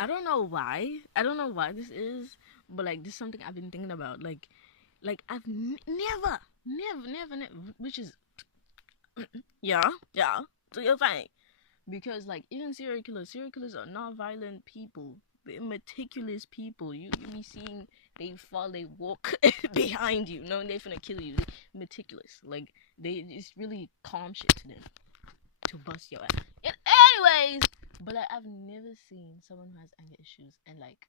I don't know why this is, but like this is something I've been thinking about. Like I've never, which is yeah, yeah. Do your thing. Because like even serial killers are not violent people. They're meticulous people. You be seeing they fall, they walk behind you, knowing they're gonna kill you. They meticulous. Like they it's really calm shit to them to bust your ass. And anyways, but like I've never seen someone who has anger issues and like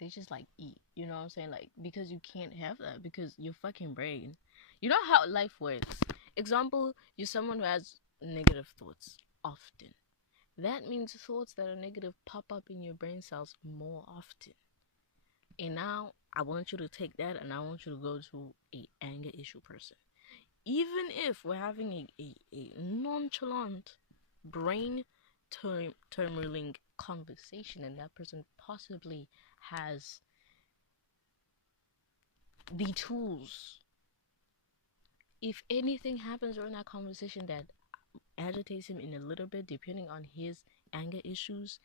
they just like eat. You know what I'm saying? Like because you can't have that because your fucking brain. You know how life works. Example, you're someone who has negative thoughts often. That means thoughts that are negative pop up in your brain cells more often. And now I want you to take that and I want you to go to a anger issue person. Even if we're having a nonchalant brain turmoiling conversation and that person possibly has the tools. If anything happens during that conversation that agitates him in a little bit, depending on his anger issues,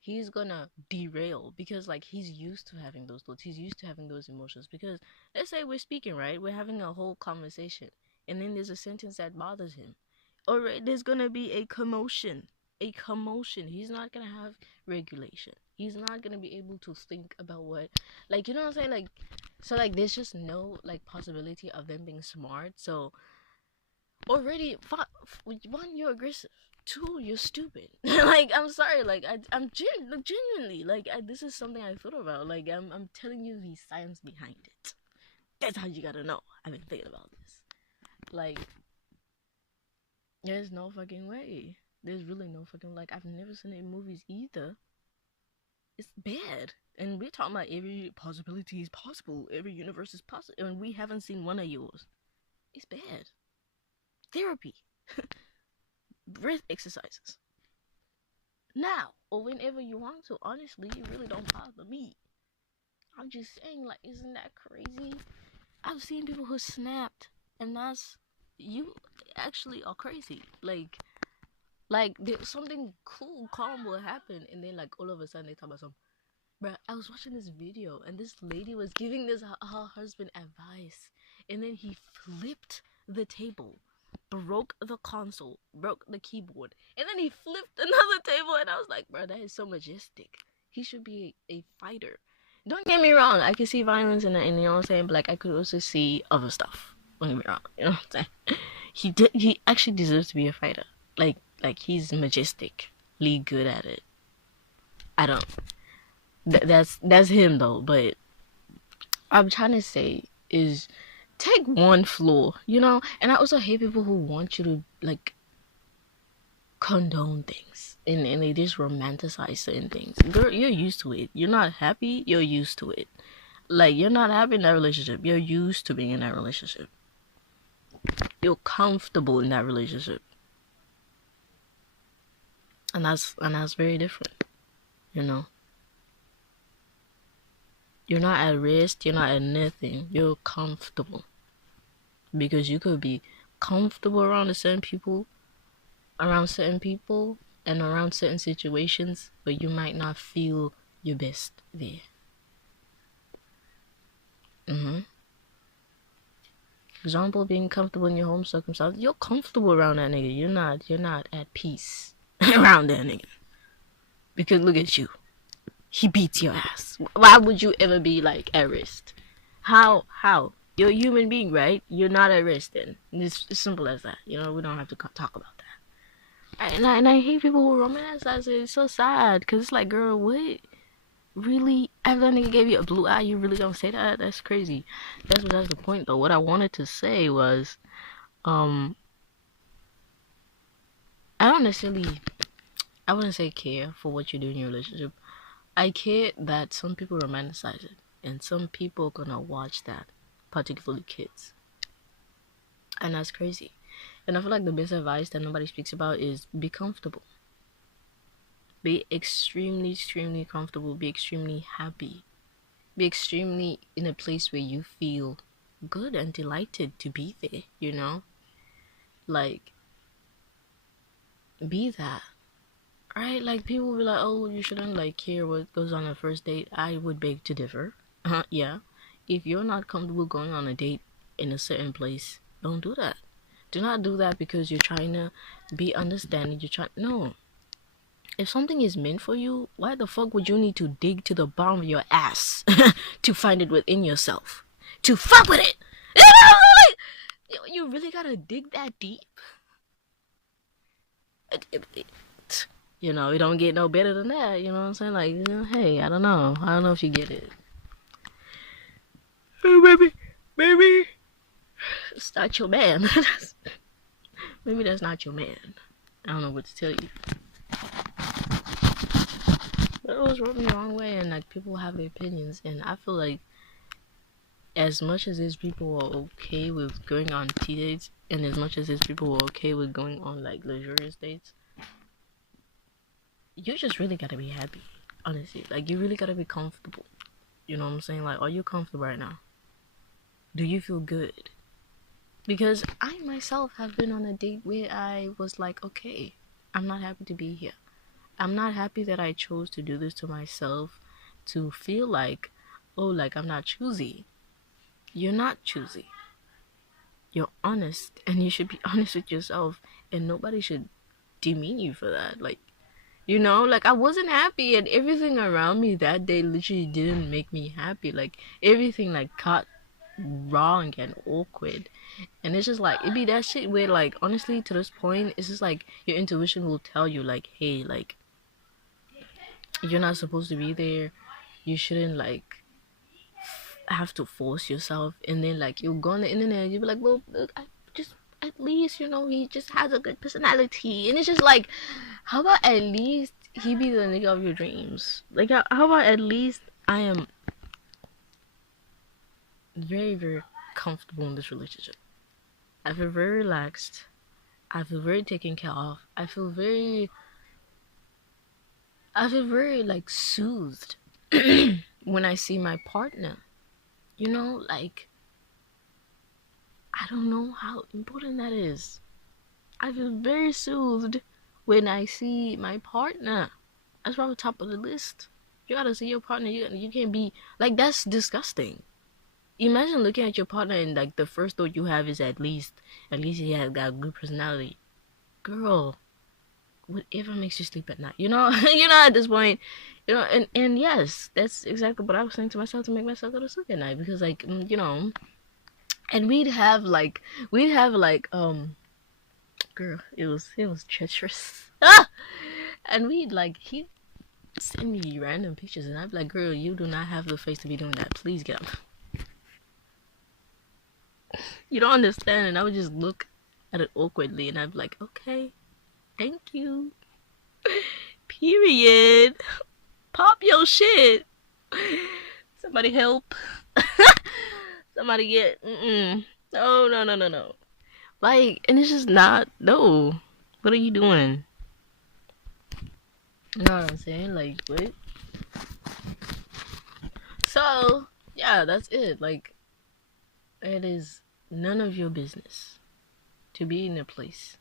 he's gonna derail because like he's used to having those thoughts, he's used to having those emotions. Because let's say we're speaking, right, we're having a whole conversation and then there's a sentence that bothers him, or there's gonna be a commotion. He's not gonna have regulation, he's not gonna be able to think about what, like, you know what I'm saying, like, so like there's just no like possibility of them being smart. So already, one, you're aggressive. Two, you're stupid. Like, I'm sorry. Like, genuinely, like, this is something I thought about. Like, I'm telling you the science behind it. That's how you gotta know. I've been thinking about this. Like, there's no fucking way. There's really no fucking, like, I've never seen it in movies either. It's bad. And we're talking about every possibility is possible. Every universe is possible. And we haven't seen one of yours. It's bad. Therapy. Breath exercises. Now or whenever you want to. Honestly, it really don't bother me. I'm just saying, like, isn't that crazy? I've seen people who snapped, and that's, you actually are crazy. Like there's something cool, calm will happen, and then like all of a sudden they talk about some. Bruh, I was watching this video, and this lady was giving this her husband advice, and then he flipped the table, broke the console, broke the keyboard, and then he flipped another table, and I was like, bro, that is so majestic. He should be a fighter. Don't get me wrong, I can see violence in it, and you know what I'm saying, but like I could also see other stuff. Don't get me wrong, you know what I'm saying. He actually deserves to be a fighter. Like he's majestically good at it. I don't. That's him though, but I'm trying to say is take one floor, you know? And I also hate people who want you to like condone things and they just romanticize certain things. Girl, you're used to it. You're not happy, you're used to it. Like, you're not happy in that relationship, you're used to being in that relationship. You're comfortable in that relationship. And that's very different, you know? You're not at risk, you're not at nothing. You're comfortable. Because you could be comfortable around certain people and around certain situations, but you might not feel your best there. Example, being comfortable in your home circumstance. You're comfortable around that nigga. You're not at peace around that nigga. Because look at you. He beats your ass. Why would you ever be like at risk? How? You're a human being, right? You're not at risk then. It's as simple as that. You know, we don't have to talk about that. And I hate people who romanticize it. It's so sad. Because it's like, girl, what? Really? After that nigga gave you a blue eye, you really gonna say that? That's crazy. That's the point, though. What I wanted to say was, um, I don't necessarily, I wouldn't say care for what you do in your relationship. I care that some people romanticize it. And some people are gonna watch that. Particularly kids. And that's crazy. And I feel like the best advice that nobody speaks about is be comfortable. Be extremely, extremely comfortable. Be extremely happy. Be extremely in a place where you feel good and delighted to be there, you know? Like, be that. right? Like people will be like, oh, you shouldn't like care what goes on a first date. I would beg to differ. Yeah, if you're not comfortable going on a date in a certain place, don't do that. Do not do that because you're trying to be understanding. You're trying no. If something is meant for you, why the fuck would you need to dig to the bottom of your ass to find it within yourself? To fuck with it? You really gotta dig that deep? You know, it don't get no better than that. You know what I'm saying? Like, hey, I don't know. I don't know if you get it. Maybe, maybe it's not your man. Maybe that's not your man. I don't know what to tell you. But it was rubbed me the wrong way, and like people have their opinions, and I feel like as much as these people are okay with going on tea dates, and as much as these people are okay with going on like luxurious dates, you just really gotta be happy. Honestly, like you really gotta be comfortable. You know what I'm saying? Like, are you comfortable right now? Do you feel good? Because I myself have been on a date where I was like, okay, I'm not happy to be here. I'm not happy that I chose to do this to myself to feel like, oh, like I'm not choosy. You're not choosy. You're honest, and you should be honest with yourself, and nobody should demean you for that. Like, you know, like I wasn't happy, and everything around me that day literally didn't make me happy. Like, everything like got wrong and awkward. And it's just like it be that shit where like honestly to this point it's just like your intuition will tell you like, hey, like you're not supposed to be there. You shouldn't like have to force yourself. And then like you'll go on the internet and you'll be like, well, look, I just at least, you know, he just has a good personality. And it's just like, how about at least he be the nigga of your dreams? Like how about at least I am very, very comfortable in this relationship. I feel very relaxed. I feel very taken care of. I feel very like soothed when I see my partner. You know, like I don't know how important that is. I feel very soothed when I see my partner. That's probably top of the list. You gotta see your partner. You can't be like that's disgusting. Imagine looking at your partner and like the first thought you have is at least he has got a good personality. Girl, whatever makes you sleep at night. You know, you know at this point, you know, and yes, that's exactly what I was saying to myself to make myself go to sleep at night because like you know, and we'd have like girl, it was treacherous. And we'd like he send me random pictures and I'd be like, girl, you do not have the face to be doing that. Please get up. You don't understand, and I would just look at it awkwardly and I'd be like, okay, thank you. Period. Pop your shit. Somebody help. Somebody get. No, no, no, no, no. Like, and it's just not. No. What are you doing? You know what I'm saying? Like, what? So, yeah, that's it. Like, it is none of your business to be in a place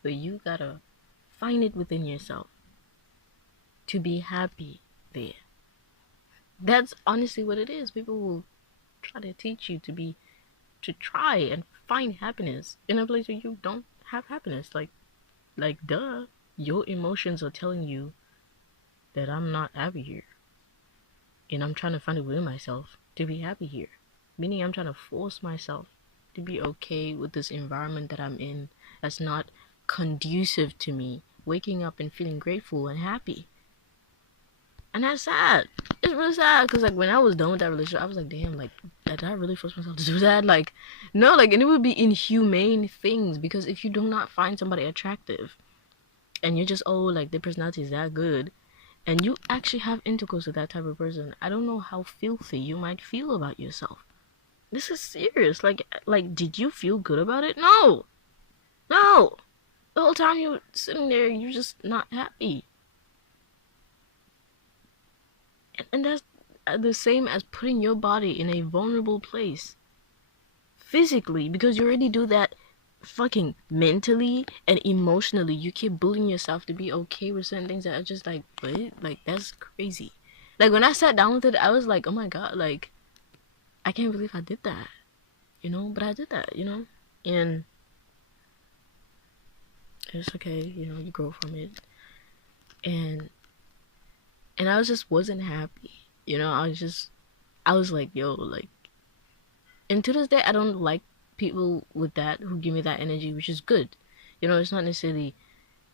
where you gotta find it within yourself to be happy there. That's honestly what it is. People will try to teach you to try and find happiness in a place where you don't have happiness. Like duh. Your emotions are telling you that I'm not happy here. And I'm trying to find it within myself to be happy here. Meaning I'm trying to force myself to be okay with this environment that I'm in that's not conducive to me waking up and feeling grateful and happy. And that's sad. It's really sad because like when I was done with that relationship, I was like, damn, like did I really force myself to do that? Like, no, like, and it would be inhumane things because if you do not find somebody attractive and you're just like their personality is that good, and you actually have intercourse with that type of person, I don't know how filthy you might feel about yourself. This is serious. Like, did you feel good about it? No, no. The whole time you're sitting there, you're just not happy. And that's the same as putting your body in a vulnerable place physically because you already do that fucking mentally and emotionally you keep bullying yourself to be okay with certain things that are just like, what? Like, that's crazy. Like, when I sat down with it, I was like, oh my god, like, I can't believe I did that, you know? But I did that, you know? And it's okay, you know, you grow from it. And I was just wasn't happy, you know? I was like, yo, like, and to this day, I don't like people with that who give me that energy, which is good. You know, it's not necessarily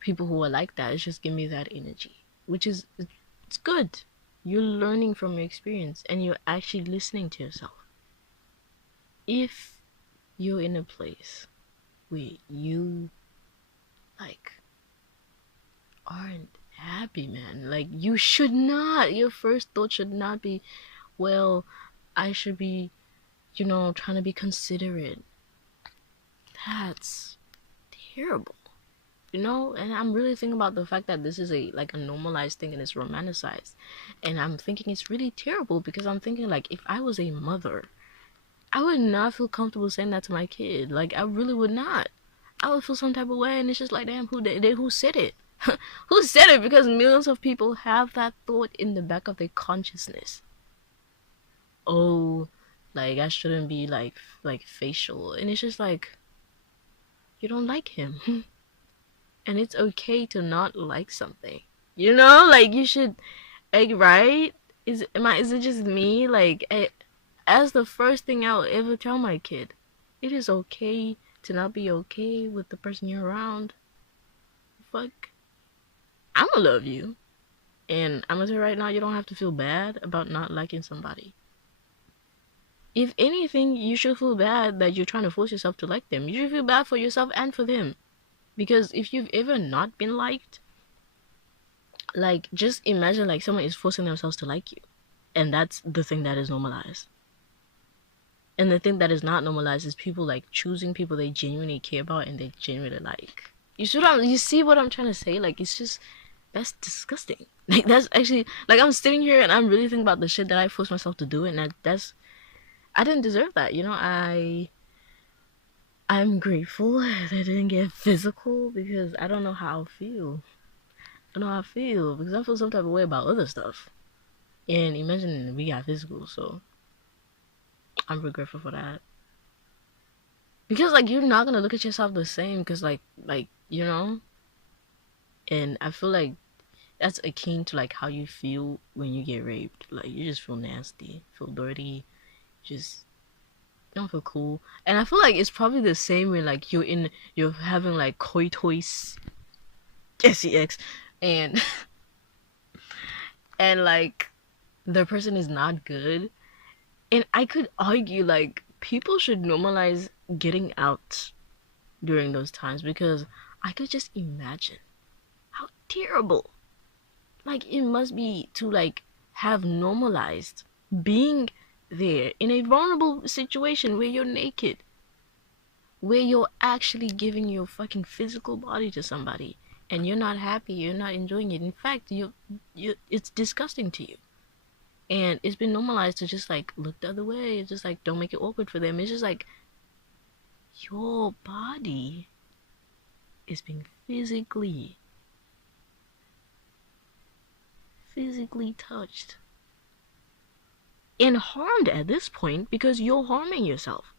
people who are like that. It's just give me that energy, which is, it's good. You're learning from your experience and you're actually listening to yourself. If you're in a place where you like aren't happy, man, like, you should not, your first thought should not be, well, I should be, you know, trying to be considerate. That's terrible, you know? And I'm really thinking about the fact that this is a like a normalized thing and it's romanticized, and I'm thinking it's really terrible because I'm thinking, like, if I was a mother, I would not feel comfortable saying that to my kid. Like, I really would not. I would feel some type of way, and it's just like, damn, who said it? Who said it? Because millions of people have that thought in the back of their consciousness. Oh, like, I shouldn't be like facial, and it's just like, you don't like him. And it's okay to not like something, you know? Like, you should, like, right? Is it just me? Like, as the first thing I'll ever tell my kid, it is okay to not be okay with the person you're around. Fuck, I'ma love you, and I'm gonna say right now, you don't have to feel bad about not liking somebody. If anything, you should feel bad that you're trying to force yourself to like them. You should feel bad for yourself and for them. Because if you've ever not been liked, like, just imagine, like, someone is forcing themselves to like you. And that's the thing that is normalized. And the thing that is not normalized is people, like, choosing people they genuinely care about and they genuinely like. You see what I'm trying to say? Like, it's just, that's disgusting. Like, that's actually, like, I'm sitting here and I'm really thinking about the shit that I forced myself to do, and that's, I didn't deserve that, you know? I'm grateful that I didn't get physical because I don't know how I feel. I don't know how I feel because I feel some type of way about other stuff. And imagine we got physical, so I'm regretful for that. Because, like, you're not gonna look at yourself the same because, like, you know? And I feel like that's akin to, like, how you feel when you get raped. Like, you just feel nasty, feel dirty, just don't feel cool. And I feel like it's probably the same when, like, you're having, like, coitus, sex, and, and, like, the person is not good. And I could argue, like, people should normalize getting out during those times because I could just imagine how terrible, like, it must be to, like, have normalized being there in a vulnerable situation where you're naked, where you're actually giving your fucking physical body to somebody and you're not happy, you're not enjoying it. In fact, you it's disgusting to you. And it's been normalized to just, like, look the other way. It's just like, don't make it awkward for them. It's just like, your body is being physically touched and harmed at this point because you're harming yourself.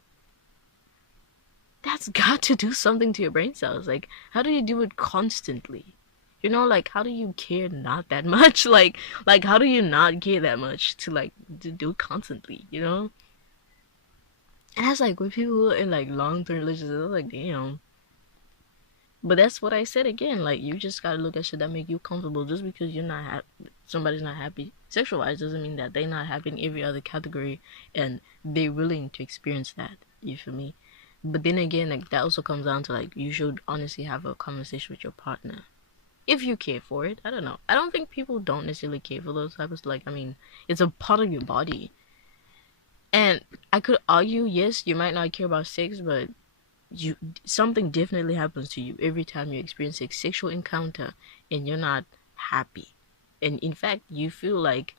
That's got to do something to your brain cells. Like, how do you do it constantly? You know, like, how do you care not that much? Like, how do you not care that much to, like, to do it constantly, you know? And that's, like, with people in, like, long-term relationships, I'm like, damn. But that's what I said again. Like, you just gotta look at shit that make you comfortable. Just because you're not somebody's not happy sexual-wise doesn't mean that they're not happy in every other category and they're willing to experience that. You feel me? But then again, like, that also comes down to, like, you should honestly have a conversation with your partner if you care for it. I don't know. I don't think people don't necessarily care for those types of, like, I mean, it's a part of your body. And I could argue, yes, you might not care about sex, but something definitely happens to you every time you experience a sexual encounter and you're not happy. And in fact, you feel like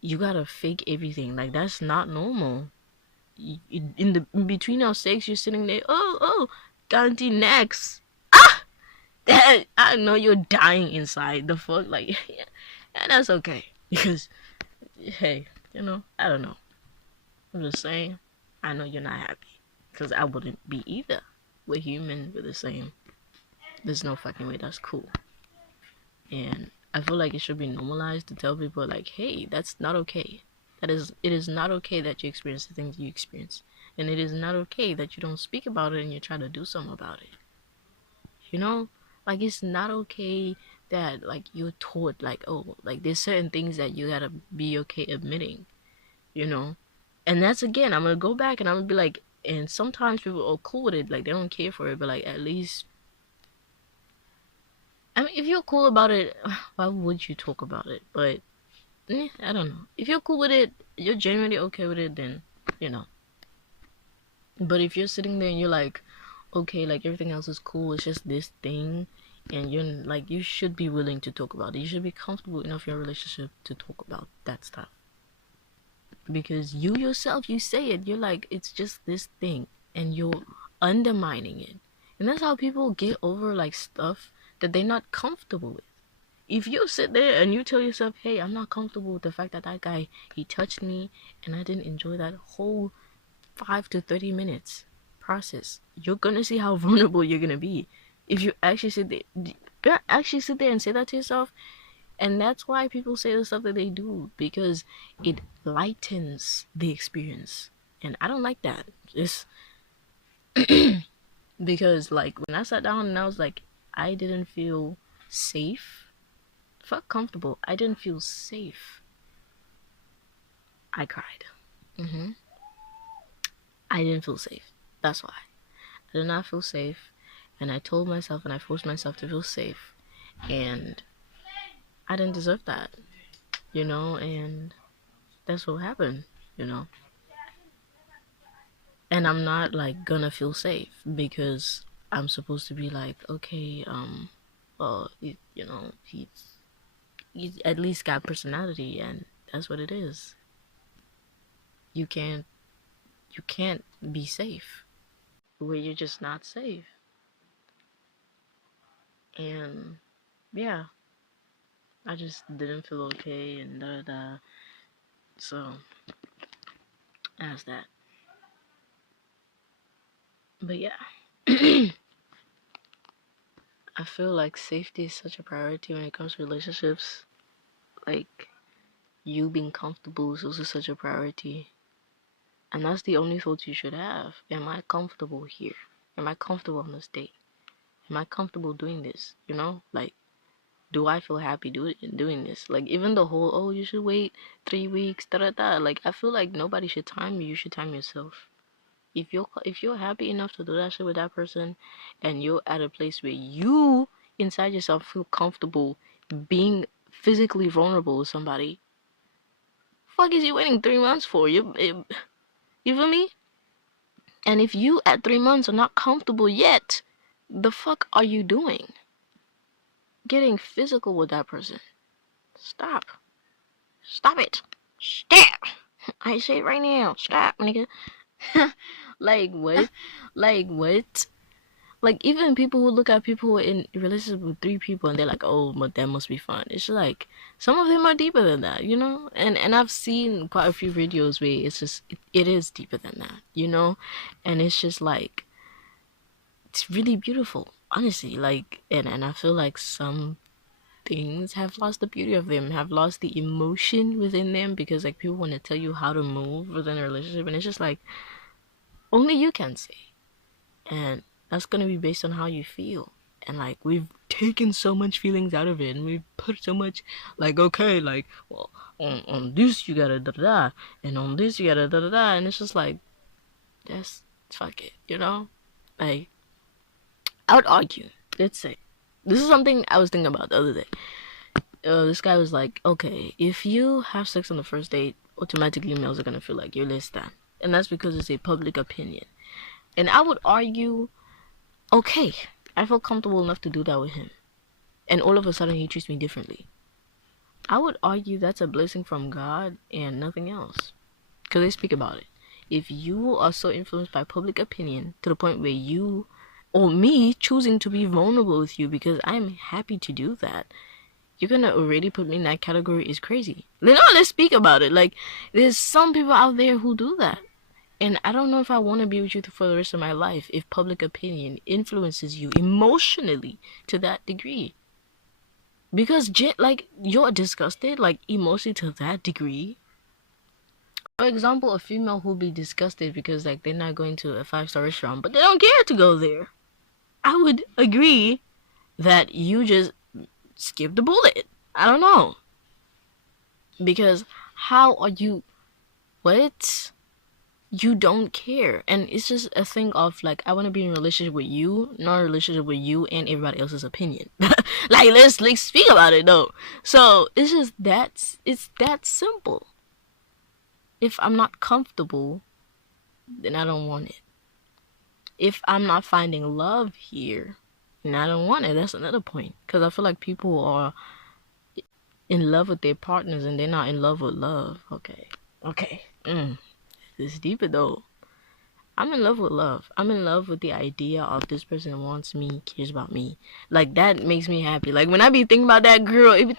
you gotta fake everything. Like, that's not normal. in between our sex, you're sitting there, oh, Gandhi next. Ah, that I know you're dying inside. The fuck, like, yeah, and that's okay because, hey, I don't know. I'm just saying, I know you're not happy because I wouldn't be either. We're human. We're the same. There's no fucking way that's cool. And I feel like it should be normalized to tell people like, hey, that's not okay. It is not okay that you experience the things you experience. And it is not okay that you don't speak about it and you try to do something about it. Like it's not okay that like you're taught like, oh, like there's certain things that you gotta be okay admitting, you know? And that's again, I'm gonna go back and I'm gonna be like, and sometimes people are cool with it, like they don't care for it, but like at least I mean, if you're cool about it, why would you talk about it? But I don't know. If you're cool with it, you're genuinely okay with it, then you know. But if you're sitting there and you're like, okay, like everything else is cool, it's just this thing, and you're like, you should be willing to talk about it. You should be comfortable enough in your relationship to talk about that stuff. Because you yourself, you say it, you're like, it's just this thing, and you're undermining it. And that's how people get over like stuff that they're not comfortable with. If you sit there and you tell yourself, hey, I'm not comfortable with the fact that that guy, he touched me and I didn't enjoy that whole 5 to 30 minutes process, you're gonna see how vulnerable you're gonna be if you actually sit there and say that to yourself. And that's why people say the stuff that they do, because it lightens the experience. And I don't like that. Just because like when I sat down and I was like, I didn't feel safe. Fuck comfortable. I didn't feel safe. I cried. I didn't feel safe. That's why. I did not feel safe. And I told myself and I forced myself to feel safe. And I didn't deserve that. And that's what happened, And I'm not like gonna feel safe because I'm supposed to be like, okay, well, he's at least got personality, and that's what it is. You can't be safe where you're just not safe. And yeah, I just didn't feel okay and da. So that's that. But yeah. I feel like safety is such a priority when it comes to relationships. Like, you being comfortable is also such a priority. And that's the only thoughts you should have. Am I comfortable here? Am I comfortable on this date? Am I comfortable doing this? Like, do I feel happy doing this? Like, even the whole, oh, you should wait 3 weeks, da. Like, I feel like nobody should time you. You should time yourself. If you're happy enough to do that shit with that person, and you're at a place where you inside yourself feel comfortable being physically vulnerable with somebody, fuck is you waiting 3 months for? You feel me? And if you at 3 months are not comfortable yet, the fuck are you doing? Getting physical with that person. Stop it. Stop. I say it right now. Stop, nigga. Like what? Like what? Like even people who look at people in relationships with 3 people and they're like, oh, but that must be fun. It's like some of them are deeper than that, And I've seen quite a few videos where it's just it is deeper than that, And it's just like it's really beautiful, honestly. Like and I feel like some things have lost the beauty of them, have lost the emotion within them because like people want to tell you how to move within a relationship, and it's just like only you can say. And that's gonna be based on how you feel. And like we've taken so much feelings out of it, and we've put so much like, okay, like, well, on this you gotta da da, and on this you gotta da da, and it's just like, that's fuck it, Like, I would argue, let's say, this is something I was thinking about the other day. This guy was like, okay, if you have sex on the first date, automatically males are gonna feel like you're less than, and that's because it's a public opinion. And I would argue, okay, I feel comfortable enough to do that with him, and all of a sudden he treats me differently. I would argue that's a blessing from God and nothing else, because they speak about it. if you are so influenced by public opinion to the point where you or me choosing to be vulnerable with you because I'm happy to do that, you're gonna already put me in that category is crazy. No, let's speak about it. Like, there's some people out there who do that. And I don't know if I want to be with you for the rest of my life if public opinion influences you emotionally to that degree. Because, like, you're disgusted, like, emotionally to that degree. For example, a female who'll be disgusted because, like, they're not going to a 5-star restaurant, but they don't care to go there. I would agree that you just skip the bullet. I don't know. Because how are you... What? You don't care. And it's just a thing of, like, I want to be in a relationship with you, not a relationship with you and everybody else's opinion. Like, let's speak about it, though. So, it's just it's that simple. If I'm not comfortable, then I don't want it. If I'm not finding love here, then I don't want it. That's another point. Because I feel like people are in love with their partners and they're not in love with love. Okay. It's deeper though. I'm in love with love. I'm in love with the idea of this person wants me, cares about me. Like, that makes me happy. Like, when I be thinking about that girl, it be,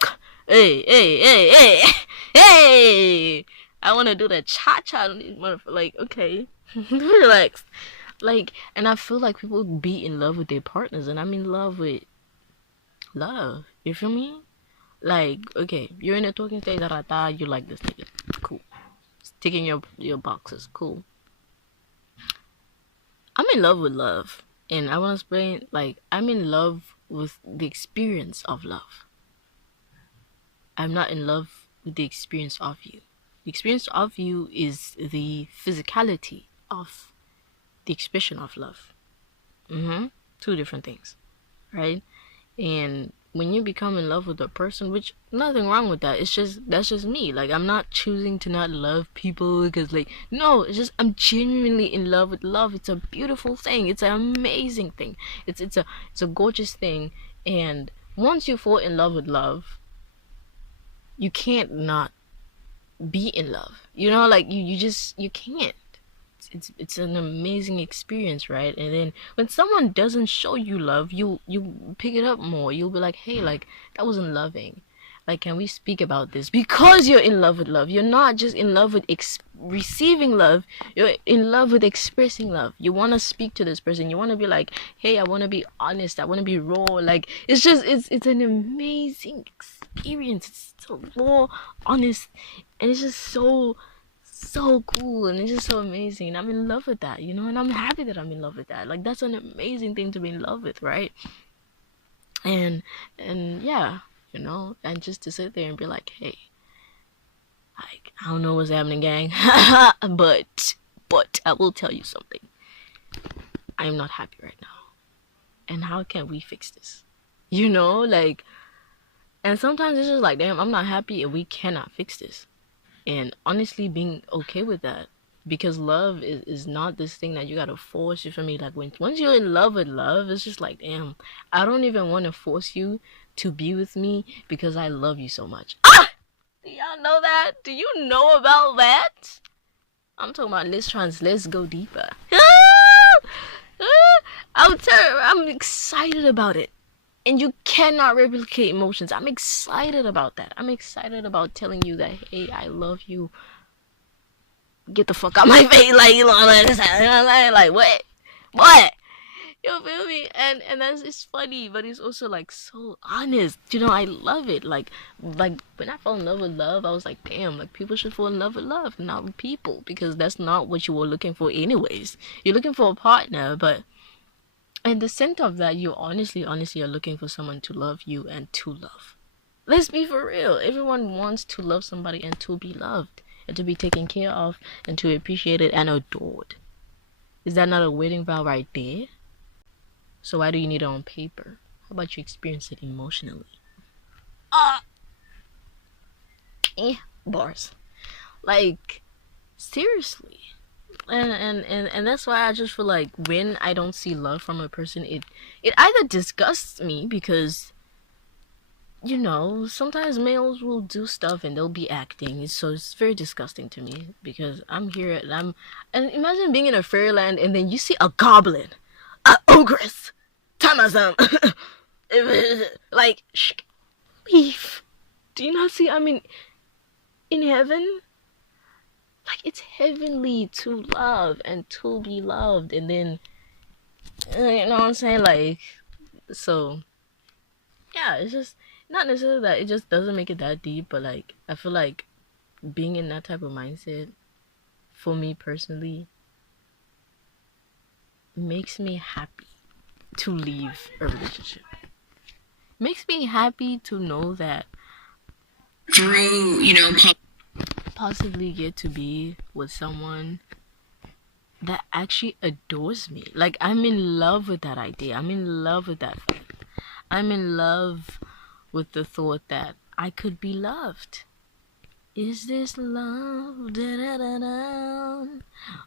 hey. I want to do the cha-cha on these motherfuckers. Like, okay, relax. Like, and I feel like people be in love with their partners, and I'm in love with love. You feel me? Like, okay, you're in a talking stage, you like this nigga. Cool. Ticking your boxes. Cool. I'm in love with love. And I want to explain, like, I'm in love with the experience of love. I'm not in love with the experience of you. The experience of you is the physicality of the expression of love. Two different things, right? And when you become in love with a person, which nothing wrong with that, that's just me. Like, I'm not choosing to not love people because, like, no, it's just I'm genuinely in love with love. It's a beautiful thing. It's an amazing thing. It's a gorgeous thing. And once you fall in love with love, you can't not be in love. You know, like, you can't. It's an amazing experience, right? And then when someone doesn't show you love, you pick it up more. You'll be like, hey, like, that wasn't loving. Like, can we speak about this? Because you're in love with love. You're not just in love with receiving love. You're in love with expressing love. You want to speak to this person. You want to be like, hey, I want to be honest. I want to be raw. Like, it's just it's an amazing experience. It's so raw, honest, and it's just so cool, and it's just so amazing, and I'm in love with that, you know, and I'm happy that I'm in love with that. Like, that's an amazing thing to be in love with, right? And yeah, you know, and just to sit there and be like, hey, like, I don't know what's happening, gang. but I will tell you something. I am not happy right now, and how can we fix this? You know, like, and sometimes it's just like, damn, I'm not happy and we cannot fix this. And honestly, being okay with that, because love is not this thing that you gotta force. You feel me? Like, once you're in love with love, it's just like, damn, I don't even want to force you to be with me because I love you so much. Do y'all know that? Do you know about that? I'm talking about let's go deeper. I'm excited about it. And you cannot replicate emotions. I'm excited about that. I'm excited about telling you that, hey, I love you. Get the fuck out my face. Like, you know, like, what? You feel me? And that's, it's funny, but it's also, like, so honest. You know, I love it. Like when I fell in love with love, I was like, damn, like, people should fall in love with love, not with people, because that's not what you were looking for anyways. You're looking for a partner, but in the center of that, you honestly are looking for someone to love you and to love. Let's be for real. Everyone wants to love somebody and to be loved and to be taken care of and to be appreciated and adored. Is that not a wedding vow right there? So why do you need it on paper? How about you experience it emotionally? Bars. Like, seriously. And that's why I just feel like when I don't see love from a person, it either disgusts me because sometimes males will do stuff and they'll be acting. So it's very disgusting to me because I'm here and imagine being in a fairyland and then you see a goblin, a ogress, Tamazam, like leave. Do you not see? I mean, in heaven, like it's heavenly to love and to be loved, and then you know what I'm saying, like so. Yeah, it's just not necessarily that it just doesn't make it that deep, but like I feel like being in that type of mindset for me personally makes me happy to leave a relationship. Makes me happy to know that through, possibly get to be with someone that actually adores me. Like I'm in love with that idea. I'm in love with that fact. I'm in love with the thought that I could be loved. Is this love? Da, da, da, da.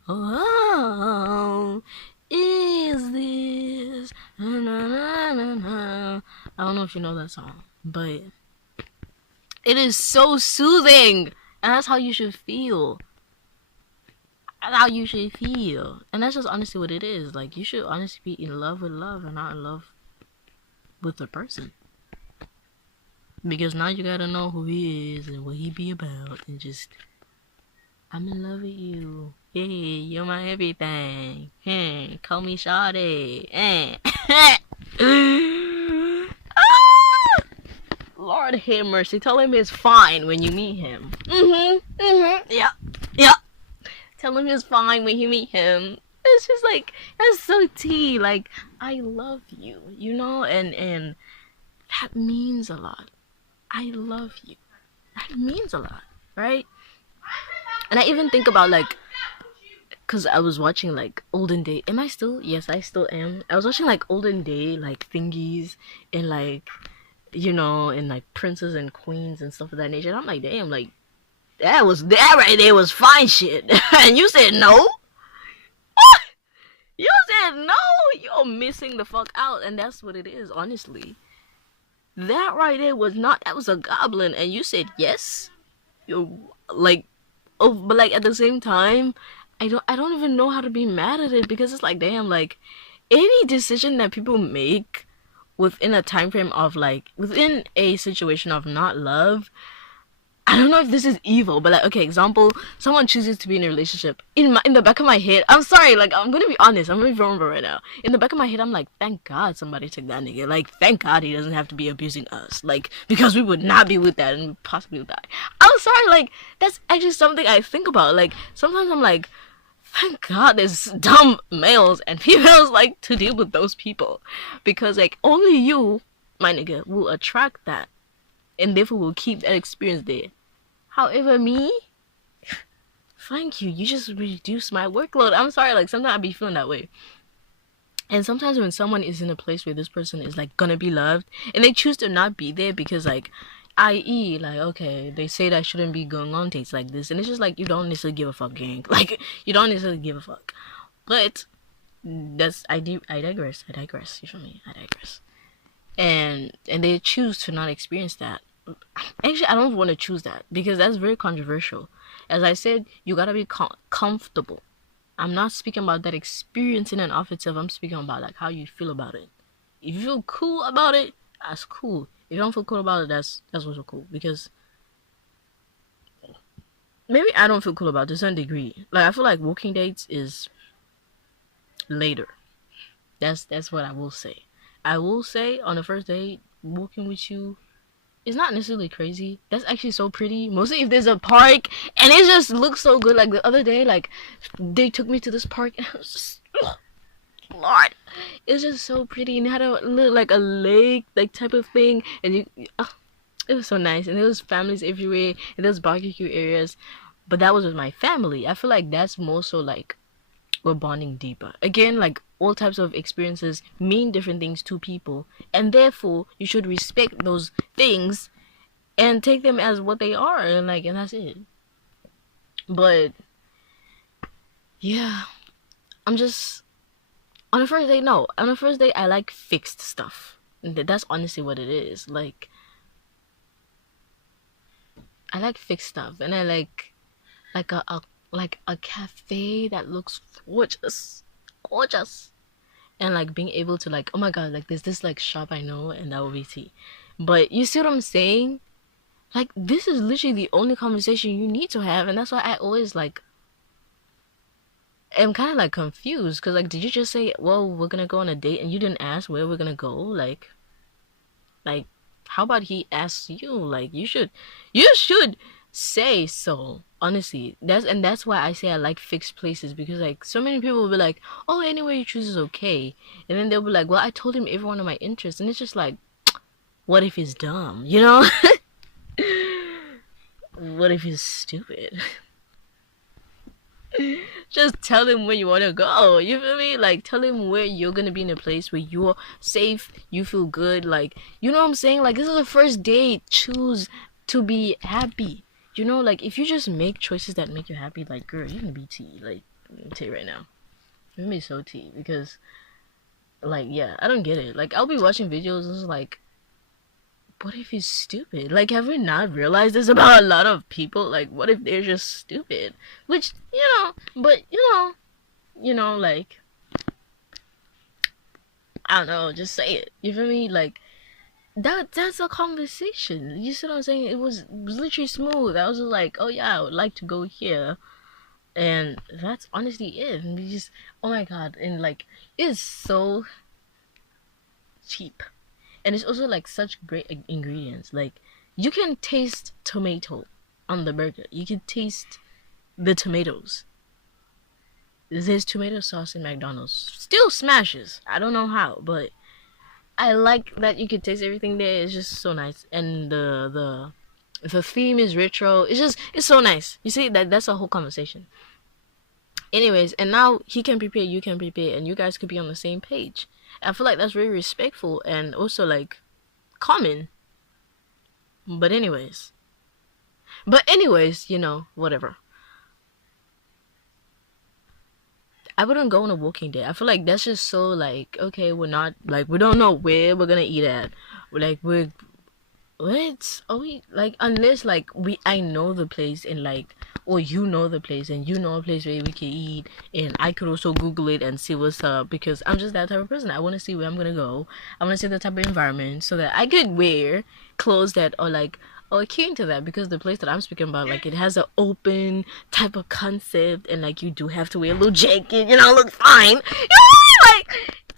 Oh, is this? Na, na, na, na. I don't know if you know that song, but it is so soothing, and that's how you should feel. That's how you should feel, and that's just honestly what it is. Like you should honestly be in love with love and not in love with the person. Because now you gotta know who he is and what he be about, and just I'm in love with you. Hey, you're my everything. Hey, call me Shawty. Hey. Lord have mercy. Tell him it's fine when you meet him. Yeah. Tell him it's fine when you meet him. It's just like that's so tea. Like I love you, and that means a lot. I love you. That means a lot, right? And I even think about like, cause I was watching like olden day. Am I still? Yes, I still am. I was watching like olden day like thingies and like, and like princes and queens and stuff of that nature. And I'm like, damn, like that right there was fine shit. And you said no. You said no. You're missing the fuck out, and that's what it is, honestly. That right there was not. That was a goblin, and you said yes. You like, oh, but like at the same time, I don't even know how to be mad at it because it's like, damn, like any decision that people make within a time frame of like within a situation of not love. I don't know if this is evil, but like, okay, example, someone chooses to be in a relationship. In the back of my head, I'm sorry, like I'm gonna be honest, I'm gonna be vulnerable right now. In the back of my head, I'm like, thank God somebody took that nigga. Like, thank God he doesn't have to be abusing us. Like, because we would not be with that and we possibly would die. I'm sorry, like that's actually something I think about. Like sometimes I'm like, thank God there's dumb males and females like to deal with those people, because like only you, my nigga, will attract that, and therefore will keep that experience there. However, me, thank you. You just reduced my workload. I'm sorry, like sometimes I be feeling that way. And sometimes when someone is in a place where this person is like gonna be loved and they choose to not be there because like i.e. like okay, they say that I shouldn't be going on dates like this, and it's just like you don't necessarily give a fuck, gang. Like you don't necessarily give a fuck. But I digress. You feel me? I digress. And they choose to not experience that. Actually, I don't want to choose that because that's very controversial. As I said, you gotta be comfortable. I'm not speaking about that experience in and of itself. I'm speaking about like how you feel about it. If you feel cool about it, that's cool. If you don't feel cool about it, that's also cool. Because maybe I don't feel cool about it to a certain degree. Like I feel like walking dates is later. That's what I will say. I will say on the first date, walking with you, it's not necessarily crazy. That's actually so pretty. Mostly if there's a park and it just looks so good. Like the other day, like they took me to this park and it was just, Lord, it's just so pretty and it had a little like a lake like type of thing, and it was so nice, and there was families everywhere and there was barbecue areas. But that was with my family. I feel like that's more so like we're bonding deeper. Again, like all types of experiences mean different things to people, and therefore you should respect those things and take them as what they are, and that's it. But yeah, I'm just on the first day I like fixed stuff. That's honestly what it is. Like I like fixed stuff, and I like a cafe that looks gorgeous, gorgeous, and like being able to like, oh my god, like there's this like shop I know, and that will be tea. But you see what I'm saying? Like this is literally the only conversation you need to have, and that's why I always like am kind of like confused because like, did you just say, well, we're gonna go on a date, and you didn't ask where we're gonna go? Like, how about he asks you? Like, you should say so. Honestly, that's why I say I like fixed places, because like so many people will be like, oh, anywhere you choose is okay, and then they'll be like, well, I told him every one of my interests, and it's just like, what if he's dumb? You know? What if he's stupid? Just tell him where you want to go. You feel me? Like, tell him where you're gonna be in a place where you're safe, you feel good. Like, you know what I'm saying? Like, this is the first date. Choose to be happy. You know, like, if you just make choices that make you happy, like, girl, you're gonna be tea. Like, let me tell you right now. You're gonna be so tea. Because, like, yeah, I don't get it. Like, I'll be watching videos and it's like, what if he's stupid? Like, have we not realized this about a lot of people? Like, what if they're just stupid? Which, but, like, I don't know, just say it. You feel me? Like, that's a conversation. You see what I'm saying? It was literally smooth. I was just like, oh yeah, I would like to go here. And that's honestly it. And we just, oh my god. And like, it's so cheap. And it's also like such great ingredients. Like, you can taste tomato on the burger. You can taste the tomatoes. There's tomato sauce in McDonald's. Still smashes. I don't know how, but I like that you can taste everything there. It's just so nice, and the theme is retro. It's so nice. You see that's a whole conversation. Anyways, and now he can prepare, you can prepare, and you guys could be on the same page. I feel like that's very respectful and also like common. But anyways, whatever. I wouldn't go on a walking day. I feel like that's just so like, okay, we're not like, we don't know where we're gonna eat at. We're like, we're what are we like, unless like I know the place, and like, or you know the place and you know a place where we can eat, and I could also Google it and see what's up, because I'm just that type of person. I want to see where I'm gonna go. I want to see the type of environment so that I could wear clothes that are like keen to that, because the place that I'm speaking about, like, it has an open type of concept, and like you do have to wear a little jacket, look fine.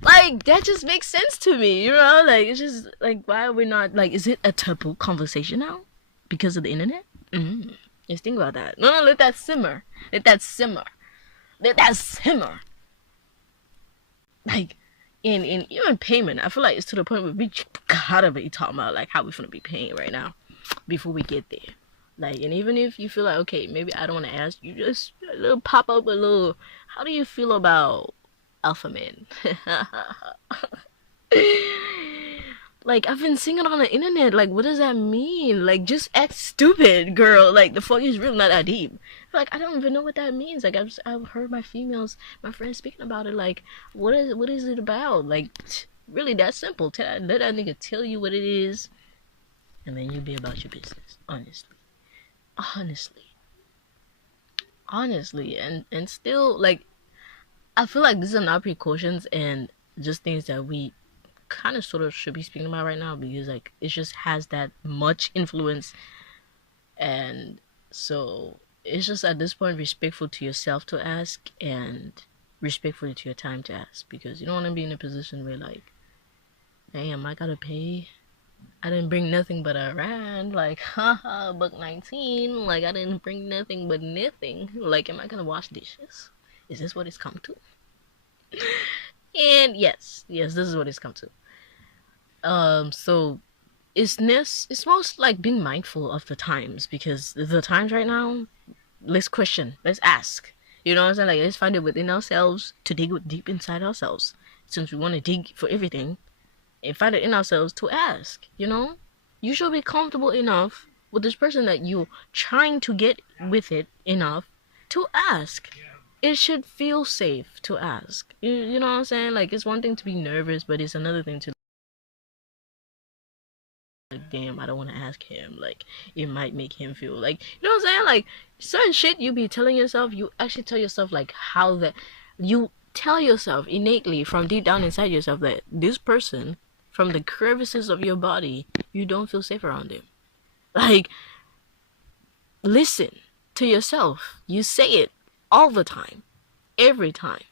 Like that just makes sense to me, like, it's just like, why are we not like, is it a taboo conversation now because of the internet? Just think about that. No, let that simmer. Let that simmer. Like, in even payment, I feel like it's to the point where we gotta be talking about like how we finna be paying right now before we get there. Like, and even if you feel like, okay, maybe I don't want to ask, you just a little pop up a little, how do you feel about alpha men? Like, I've been seeing it on the internet. Like, what does that mean? Like, just act stupid, girl. Like, the fuck is really not that deep. Like, I don't even know what that means. Like, I've heard my friends speaking about it. Like, what is it about? Like, really that simple. Let that nigga tell you what it is, and then you be about your business. Honestly, and still, like, I feel like these are not precautions and just things that we kind of sort of should be speaking about right now, because like it just has that much influence, and so it's just at this point respectful to yourself to ask, and respectful to your time to ask, because you don't want to be in a position where like, damn, I gotta pay. I didn't bring nothing but a rand, like, haha, $1.19, like, I didn't bring nothing but nothing. Like, am I gonna wash dishes? Is this what it's come to? And yes, this is what it's come to. So it's most like being mindful of the times, because the times right now, let's question, let's ask. You know what I'm saying? Like, let's find it within ourselves to dig deep inside ourselves, since we want to dig for everything, and find it in ourselves to ask. You should be comfortable enough with this person that you're trying to get with it enough to ask. It should feel safe to ask. You know what I'm saying? Like, it's one thing to be nervous, but it's another thing to like, damn, I don't want to ask him. Like, it might make him feel like, you know what I'm saying? Like, certain shit you be telling yourself, you actually tell yourself, like, how that, you tell yourself innately from deep down inside yourself that this person, from the crevices of your body, you don't feel safe around him. Like, listen to yourself. You say it all the time, every time.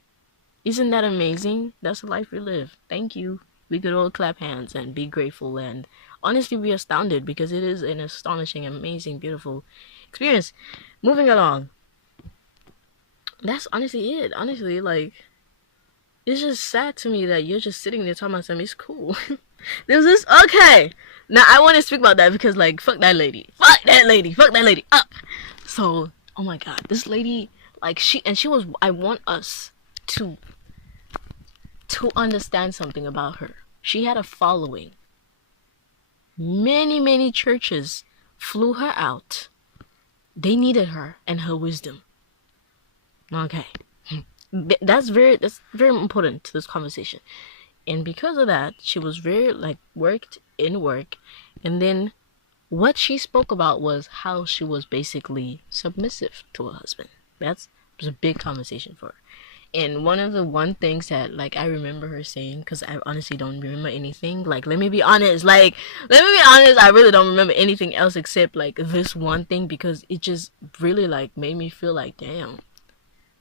Isn't that amazing? That's the life we live. Thank you. We could all clap hands and be grateful and honestly be astounded, because it is an astonishing, amazing, beautiful experience. Moving along. That's honestly it. Honestly, like, it's just sad to me that you're just sitting there talking about something. It's cool. There's this, okay. Now I want to speak about that because, like, fuck that lady. Fuck that lady. Fuck that lady up. So, oh my god, this lady, like, she was, I want us to understand something about her. She had a following. Many churches flew her out. They needed her and her wisdom. Okay. That's very important to this conversation. And because of that, she was very, like, worked in work. And then what she spoke about was how she was basically submissive to her husband. That was a big conversation for her. And one of the things that, like, I remember her saying, because I honestly don't remember anything. Like, let me be honest. I really don't remember anything else except, like, this one thing, because it just really, like, made me feel like, damn,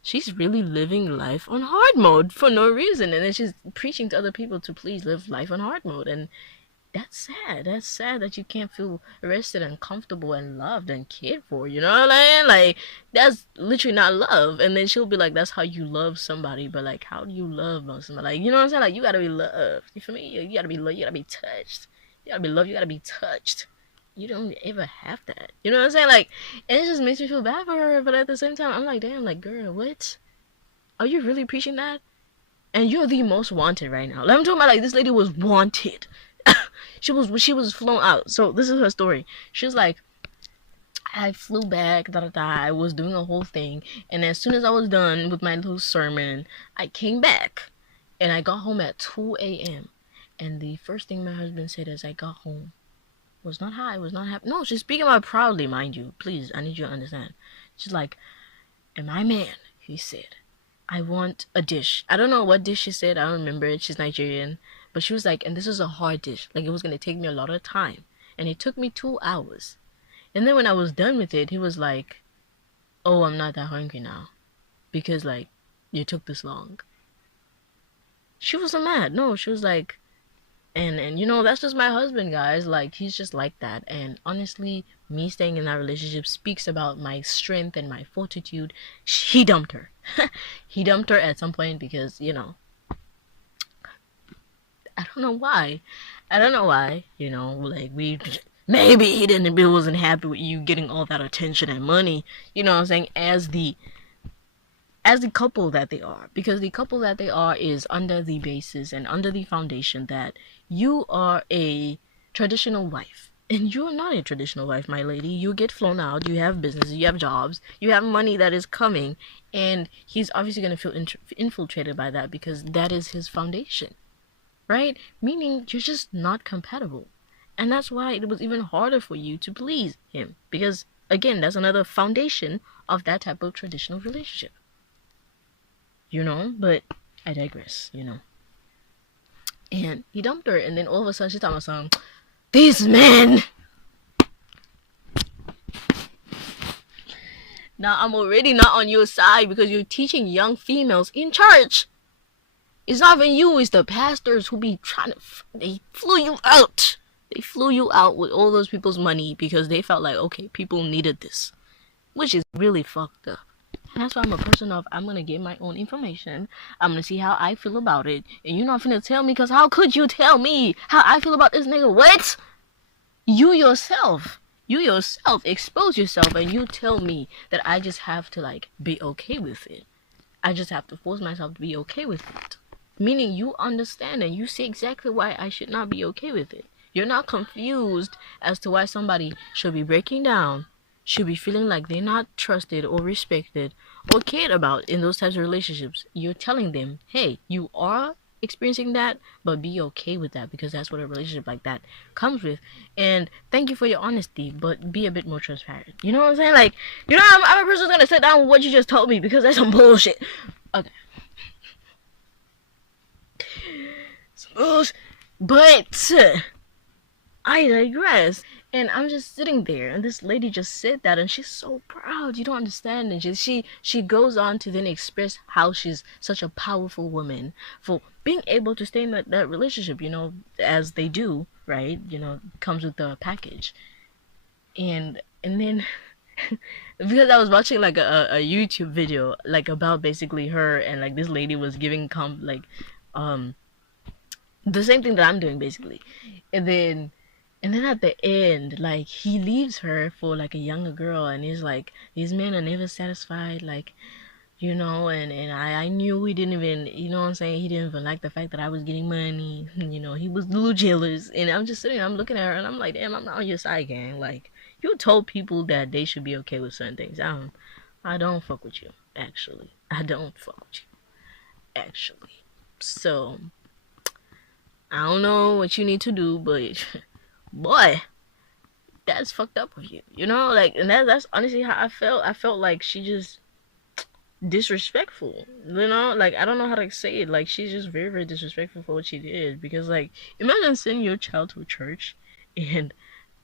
she's really living life on hard mode for no reason. And then she's preaching to other people to please live life on hard mode. And that's sad. That's sad that you can't feel rested and comfortable and loved and cared for. You know what I mean? Like, that's literally not love. And then she'll be like, that's how you love somebody. But, like, how do you love somebody? Like, you know what I'm saying? Like, you gotta be loved. You feel me? You gotta be loved. You gotta be touched. You gotta be loved. You gotta be touched. You don't ever have that. You know what I'm saying? Like, and it just makes me feel bad for her. But at the same time, I'm like, damn, like, girl, what? Are you really preaching that? And you're the most wanted right now. Like, I'm talking about, like, this lady was wanted. She was flown out. So this is her story. She's like, I flew back, I was doing a whole thing, and as soon as I was done with my little sermon, I came back, and I got home at 2 a.m. And the first thing my husband said as I got home was not hi, was not happy. No, she's speaking about proudly, mind you. Please, I need you to understand. She's like, and my man, he said, I want a dish. I don't know what dish she said. I don't remember it. She's Nigerian. But she was like, and this is a hard dish. Like, it was going to take me a lot of time. And it took me 2 hours. And then when I was done with it, he was like, oh, I'm not that hungry now. Because, like, you took this long. She wasn't mad. No, she was like, and you know, that's just my husband, guys. Like, he's just like that. And honestly, me staying in that relationship speaks about my strength and my fortitude. He dumped her. He dumped her at some point because, you know, I don't know why. You know, like, maybe he wasn't happy with you getting all that attention and money. You know what I'm saying? As the couple that they are. Because the couple that they are is under the basis and under the foundation that you are a traditional wife. And you're not a traditional wife, my lady. You get flown out, you have businesses, you have jobs, you have money that is coming. And he's obviously going to feel infiltrated by that because that is his foundation. Right? Meaning you're just not compatible. And that's why it was even harder for you to please him. Because, again, that's another foundation of that type of traditional relationship. You know? But I digress, you know. And he dumped her, and then all of a sudden she's talking about something. These men! Now, I'm already not on your side because you're teaching young females in church. It's not even you, it's the pastors who be trying to, they flew you out. They flew you out with all those people's money because they felt like, okay, people needed this. Which is really fucked up. And that's why I'm a person of, I'm going to get my own information. I'm going to see how I feel about it. And you're not finna tell me, because how could you tell me how I feel about this nigga? What? You yourself expose yourself and you tell me that I just have to, like, be okay with it. I just have to force myself to be okay with it. Meaning you understand and you see exactly why I should not be okay with it. You're not confused as to why somebody should be breaking down, should be feeling like they're not trusted or respected or cared about in those types of relationships. You're telling them, hey, you are experiencing that, but be okay with that, because that's what a relationship like that comes with. And thank you for your honesty, but be a bit more transparent. You know what I'm saying? Like, you know, I'm a person who's gonna sit down with what you just told me, because that's some bullshit. Okay. Some bullshit. But I digress. And I'm just sitting there, and this lady just said that, and she's so proud. You don't understand. And she goes on to then express how she's such a powerful woman for being able to stay in that relationship, you know, as they do, right? You know, comes with the package. And then because I was watching like a YouTube video like about basically her, and like this lady was giving um the same thing that I'm doing basically. And then at the end, like, he leaves her for like a younger girl, and he's like, these men are never satisfied, like, you know, and I knew he didn't even, you know what I'm saying, he didn't even like the fact that I was getting money, you know, he was a little jealous. And I'm just sitting there, I'm looking at her, and I'm like, damn, I'm not on your side, gang. Like, you told people that they should be okay with certain things. I don't fuck with you, actually. I don't fuck with you, actually. So, I don't know what you need to do, but boy, that's fucked up with you. You know, like, and that's honestly how I felt. I felt like she just disrespectful. You know, like, I don't know how to say it. Like, she's just very, very disrespectful for what she did. Because, like, imagine sending your child to a church, and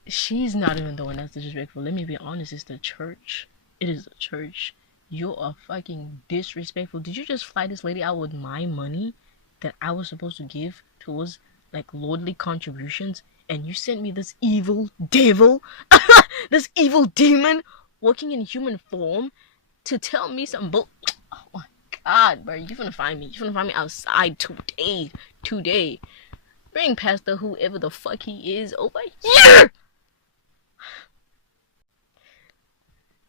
she's not even the one that's disrespectful. Let me be honest, it's the church. It is the church. You are fucking disrespectful. Did you just fly this lady out with my money that I was supposed to give towards like lordly contributions? And you sent me this evil devil, this evil demon working in human form to tell me some bull. Oh my god, bro, you finna find me. You finna find me outside today. Today. Bring Pastor whoever the fuck he is over here.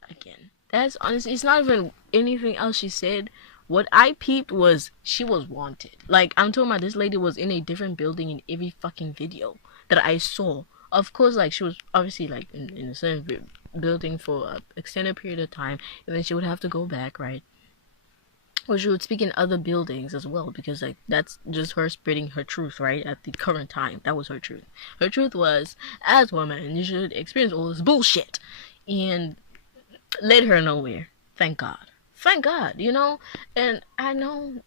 Again, that's honestly, it's not even anything else she said. What I peeped was she was wanted. Like, I'm talking about, this lady was in a different building in every fucking video that I saw. Of course, like, she was obviously like in a certain building for an extended period of time, and then she would have to go back, right? Or she would speak in other buildings as well, because like that's just her spreading her truth, right? At the current time, that was her truth. Her truth was, as a woman, you should experience all this bullshit, and led her nowhere. Thank God. Thank God, you know? And I know,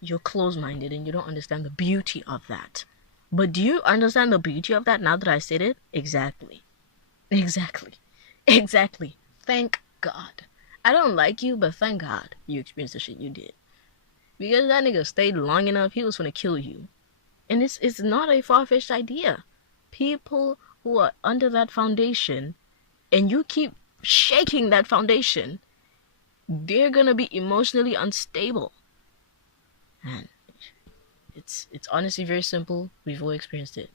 you're close-minded and you don't understand the beauty of that. But do you understand the beauty of that now that I said it? Exactly. Exactly. Exactly. Thank God. I don't like you, but thank God you experienced the shit you did. Because that nigga stayed long enough, he was gonna kill you. And it's not a far-fetched idea. People who are under that foundation, and you keep shaking that foundation, they're gonna be emotionally unstable. And it's honestly very simple. We've all experienced it.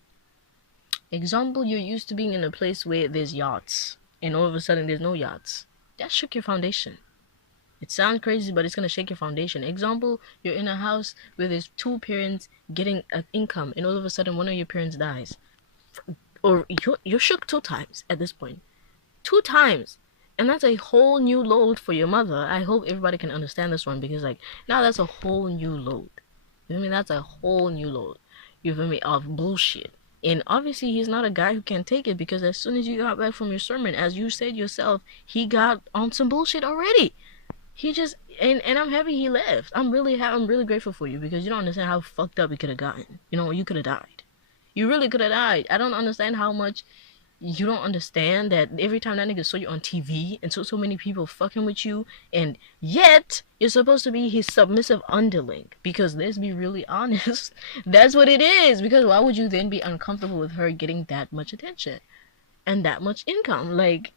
Example, you're used to being in a place where there's yachts, and all of a sudden there's no yachts. That shook your foundation. It sounds crazy, but it's gonna shake your foundation. Example, you're in a house where there's two parents getting an income, and all of a sudden one of your parents dies. Or you're shook 2 times at this point. 2 times. And that's a whole new load for your mother. I hope everybody can understand this one, because like now that's a whole new load. You know what I mean? That's a whole new load. You feel me? Of bullshit. And obviously he's not a guy who can take it, because as soon as you got back from your sermon, as you said yourself, he got on some bullshit already. He just and I'm happy he left. I'm really grateful for you, because you don't understand how fucked up it could have gotten. You know, you could have died. You really could have died. I don't understand how much you don't understand that every time that nigga saw you on TV, and so many people fucking with you, and yet you're supposed to be his submissive underling. Because let's be really honest, that's what it is. Because why would you then be uncomfortable with her getting that much attention and that much income? Like,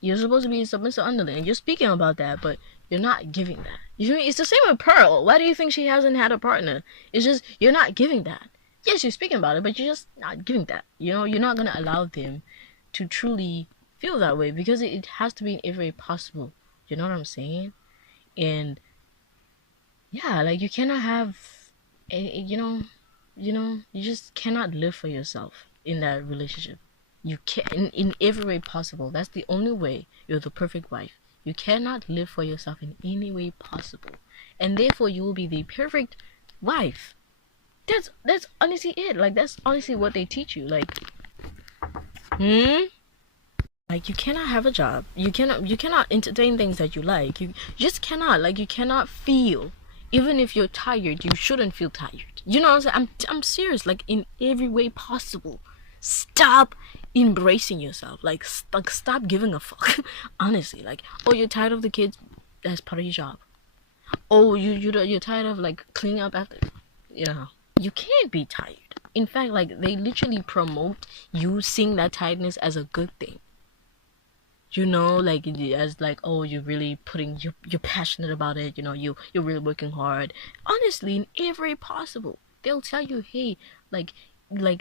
you're supposed to be a submissive underling, and you're speaking about that, but you're not giving that. You know, it's the same with Pearl. Why do you think she hasn't had a partner? It's just you're not giving that. Yes, you're speaking about it, but you're just not giving that. You know, you're not going to allow them to truly feel that way, because it has to be in every way possible. You know what I'm saying? And yeah, like, you cannot have, you just cannot live for yourself in that relationship. You can, in every way possible. That's the only way you're the perfect wife. You cannot live for yourself in any way possible. And therefore you will be the perfect wife. That's honestly it. Like, that's honestly what they teach you. Like, like, you cannot have a job. You cannot entertain things that you like. You just cannot. Like, you cannot feel. Even if you're tired, you shouldn't feel tired. You know what I'm saying? I'm serious. Like, in every way possible. Stop embracing yourself. Like stop giving a fuck. Honestly, like, oh, you're tired of the kids. That's part of your job. Oh, you're tired of like cleaning up after. You can't be tired. In fact, like, they literally promote you seeing that tiredness as a good thing. You know, like, as like, oh, you're really putting, you're passionate about it. You know, you're really working hard. Honestly, in every possible, they'll tell you, hey, like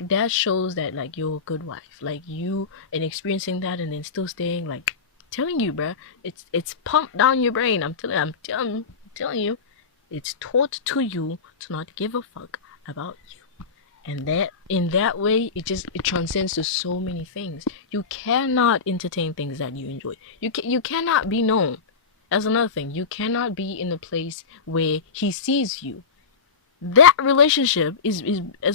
that shows that like you're a good wife. Like, you and experiencing that and then still staying, like, telling you, bruh, it's pumped down your brain. I'm telling you, it's taught to you to not give a fuck about you. And that, in that way, it transcends to so many things. You cannot entertain things that you enjoy. You cannot be known. That's another thing. You cannot be in a place where he sees you. That relationship is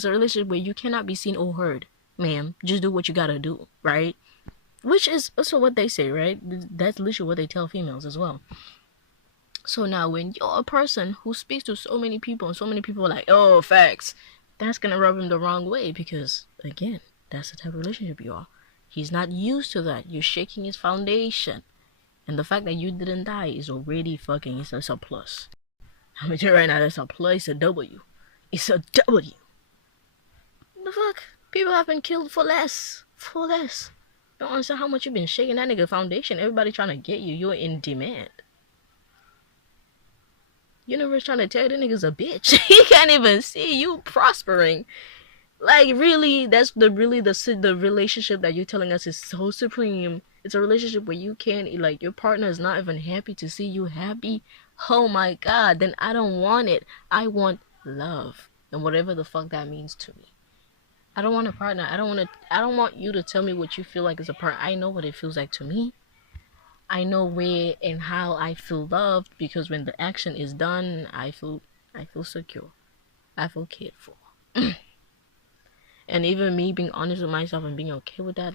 a relationship where you cannot be seen or heard. Ma'am, just do what you gotta do, right? Which is also what they say, right? That's literally what they tell females as well. So now, when you're a person who speaks to so many people and so many people are like, oh, facts, that's gonna rub him the wrong way, because again, that's the type of relationship you are. He's not used to that. You're shaking his foundation, and the fact that you didn't die is already fucking, it's a plus. I'm gonna tell you right now, that's a plus. It's a W. It's a W. The fuck? People have been killed for less. Don't understand how much you've been shaking that nigga foundation. Everybody trying to get you. You're in demand. Universe trying to tell you the nigga's a bitch. He can't even see you prospering. Like, really, that's the relationship that you're telling us is so supreme. It's a relationship where you can't, like, your partner is not even happy to see you happy. Oh my god, then I don't want it. I want love, and whatever the fuck that means to me. I don't want a partner. I don't want you to tell me what you feel like as a partner. I know what it feels like to me. I know where and how I feel loved, because when the action is done, I feel secure. I feel cared for. And even me being honest with myself and being okay with that,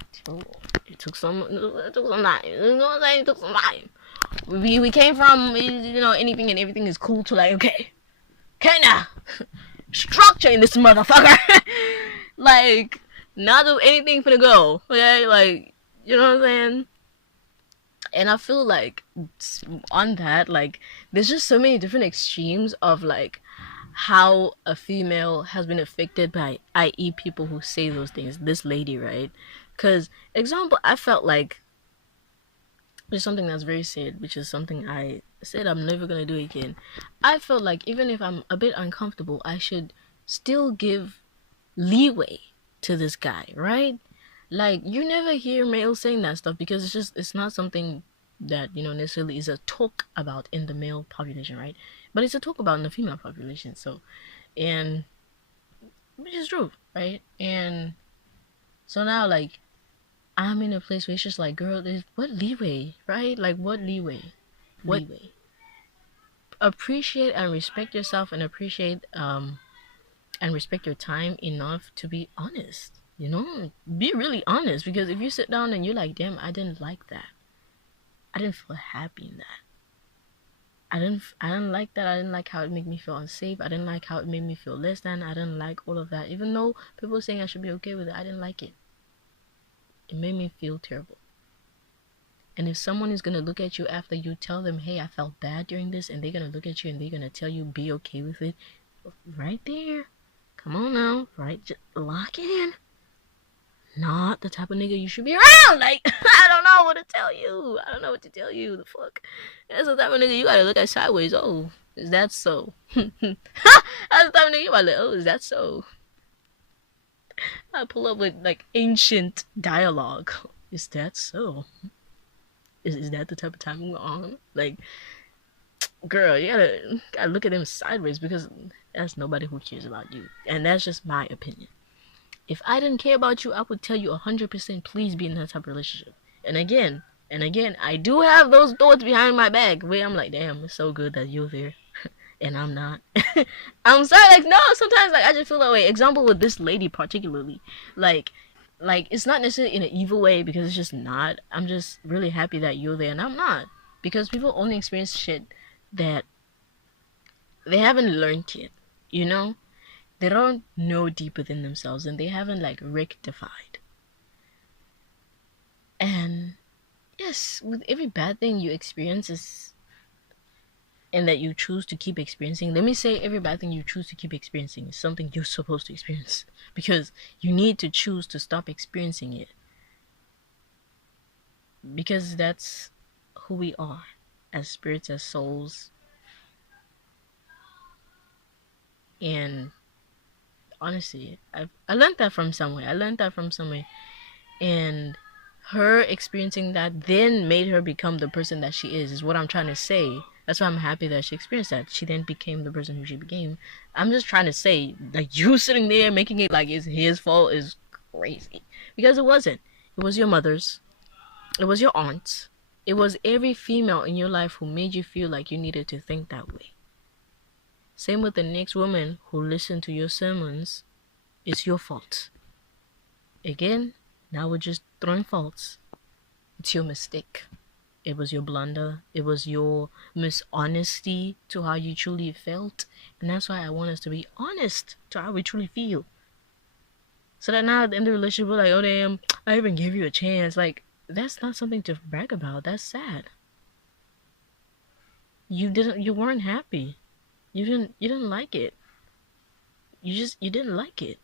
it took some time. You know what I'm saying? It took some time. We came from, anything and everything is cool to, like, okay now, structure in this motherfucker. Like, not do anything for the go. Okay, like, you know what I'm saying? And I feel like on that, like, there's just so many different extremes of like how a female has been affected by, i.e., people who say those things. This lady, right? Because, example, I felt like there's something that's very sad, which is something I said I'm never gonna do again. I felt like even if I'm a bit uncomfortable, I should still give leeway to this guy, right? Like, you never hear males saying that stuff because it's not something that, necessarily is a talk about in the male population, right? But it's a talk about in the female population. So, and which is true, right? And so now, like, I'm in a place where it's just like, girl, there's what leeway, right? Like, what leeway? Leeway. Appreciate and respect yourself, and appreciate and respect your time enough to be honest. Be really honest, because if you sit down and you're like, damn, I didn't like that. I didn't feel happy in that. I didn't like that. I didn't like how it made me feel unsafe. I didn't like how it made me feel less than. I didn't like all of that. Even though people were saying I should be okay with it, I didn't like it. It made me feel terrible. And if someone is going to look at you after you tell them, hey, I felt bad during this, and they're going to look at you and they're going to tell you, be okay with it, right there. Come on now, right? Just lock it in. Not the type of nigga you should be around. Like, I don't know what to tell you. The fuck. That's the type of nigga you gotta look at sideways. Oh, is that so? That's the type of nigga you gotta like, oh, is that so? I pull up with, like, ancient dialogue. Is that so? Is that the type of time we're on? Like, girl, you gotta look at him sideways, because that's nobody who cares about you. And that's just my opinion. If I didn't care about you, I would tell you 100%, please be in that type of relationship. And again, And again, I do have those thoughts behind my back where I'm like, damn, it's so good that you're there and I'm not. I'm sorry, like no, sometimes like I just feel that way. Example with this lady particularly, like it's not necessarily in an evil way because it's just not. I'm just really happy that you're there and I'm not, because people only experience shit that they haven't learned yet. You know, they don't know deep within themselves and they haven't like rectified. And yes, with every bad thing you experience is and that you choose to keep experiencing. Let me say every bad thing you choose to keep experiencing is something you're supposed to experience because you need to choose to stop experiencing it. Because that's who we are as spirits, as souls. And honestly, I learned that from somewhere. And her experiencing that then made her become the person that she is what I'm trying to say. That's why I'm happy that she experienced that. She then became the person who she became. I'm just trying to say, like, you sitting there making it like it's his fault is crazy. Because it wasn't. It was your mother's. It was your aunt's. It was every female in your life who made you feel like you needed to think that way. Same with the next woman who listened to your sermons. It's your fault. Again, now we're just throwing faults. It's your mistake. It was your blunder. It was your mishonesty to how you truly felt. And that's why I want us to be honest to how we truly feel. So that now at the end of the relationship, we're like, oh damn, I even gave you a chance. Like, that's not something to brag about. That's sad. You weren't happy. You didn't like it. You didn't like it.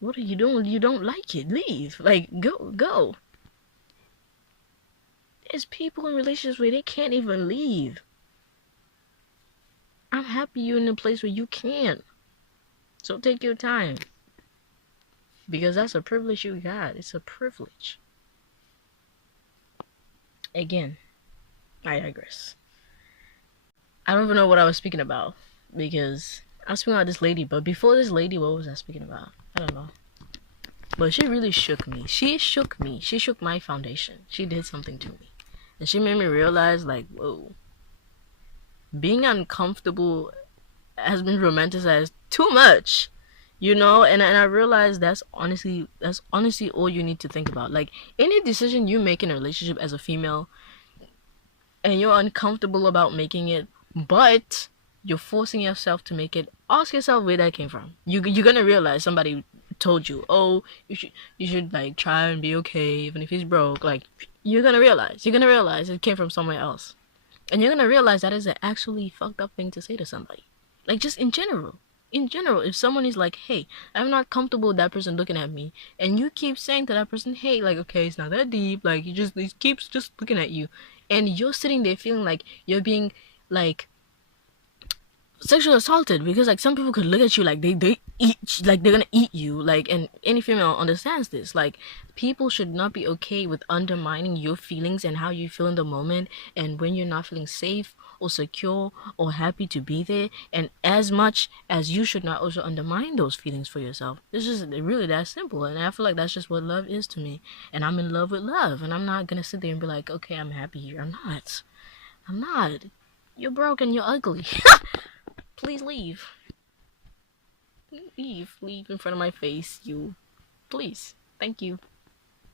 What are you doing? You don't like it. Leave. Like, go. There's people in relationships where they can't even leave. I'm happy you're in a place where you can. So take your time. Because that's a privilege you got. It's a privilege. Again, I digress. I don't even know what I was speaking about. Because I was speaking about this lady. But before this lady, what was I speaking about? I don't know. But she really shook me. She shook me. She shook my foundation. She did something to me. And she made me realize, like, whoa. Being uncomfortable has been romanticized too much. You know? And I realized that's honestly all you need to think about. Like, any decision you make in a relationship as a female, and you're uncomfortable about making it, but you're forcing yourself to make it, ask yourself where that came from. You're gonna realize somebody told you, oh, you should like try and be okay even if he's broke. Like, you're gonna realize it came from somewhere else, and you're gonna realize that is an actually fucked up thing to say to somebody. Like, just in general, if someone is like, hey, I'm not comfortable with that person looking at me, and you keep saying to that person, hey, like, okay, it's not that deep, like, he keeps just looking at you, and you're sitting there feeling like you're being like sexually assaulted, because like some people could look at you like they eat, like they're gonna eat you, like, and any female understands this. Like, people should not be okay with undermining your feelings and how you feel in the moment, and when you're not feeling safe or secure or happy to be there, and as much as you should not also undermine those feelings for yourself. It's just really that simple, and I feel like that's just what love is to me, and I'm in love with love, and I'm not gonna sit there and be like, okay, I'm happy here. I'm not. You're broken, you're ugly. Please leave. Leave in front of my face, you. Please. Thank you.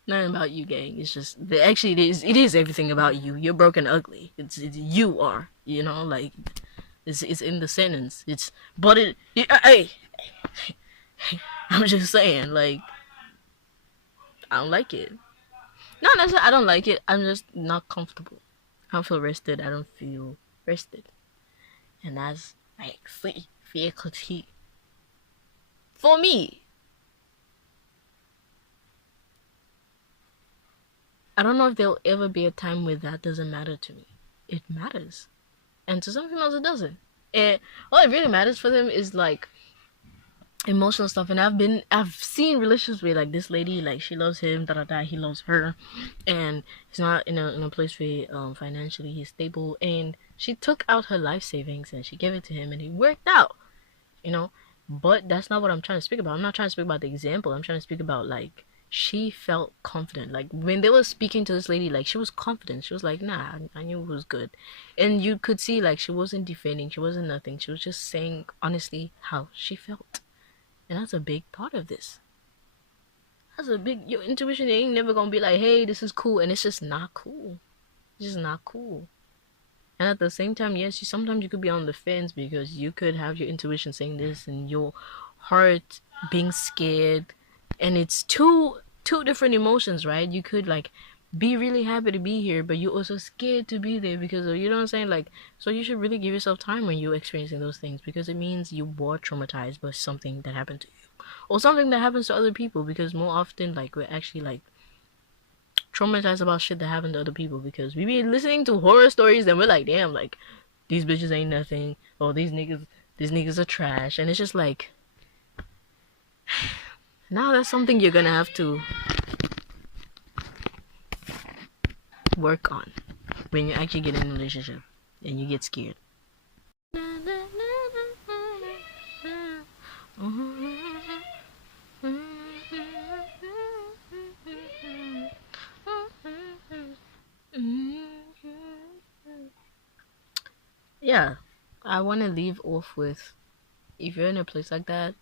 Nothing about you, gang. It's just, actually, it is everything about you. You're broken ugly. It's you are, you know, like, it's in the sentence. Hey, I'm just saying, like, I don't like it. Not necessarily I don't like it, I'm just not comfortable. I don't feel rested. I don't feel rested. And that's like fear critique. For me, I don't know if there'll ever be a time where that doesn't matter to me. It matters. And to some females it doesn't. All it really matters for them is like emotional stuff. And I've seen relationships where like this lady, like, she loves him, he loves her, and he's not in a place where financially he's stable, and she took out her life savings and she gave it to him and it worked out, you know. But that's not what I'm trying to speak about. I'm not trying to speak about the example. I'm trying to speak about like she felt confident. Like when they were speaking to this lady, like she was confident. She was like, "Nah, I knew it was good," and you could see like she wasn't defending. She wasn't nothing. She was just saying honestly how she felt, and that's a big part of this. That's a big your intuition ain't never gonna be like, "Hey, this is cool," and it's just not cool. It's just not cool. And at the same time, yes, you sometimes you could be on the fence because you could have your intuition saying this and your heart being scared, and it's two different emotions, right? You could like be really happy to be here, but you're also scared to be there because of, you know what I'm saying? Like, so you should really give yourself time when you're experiencing those things because it means you were traumatized by something that happened to you or something that happens to other people because more often like we're actually like traumatized about shit that happened to other people because we be listening to horror stories and we're like, damn, like these bitches ain't nothing, or these niggas are trash, and it's just like now that's something you're gonna have to work on when you actually get in a relationship and you get scared. Yeah, I want to leave off with if you're in a place like that,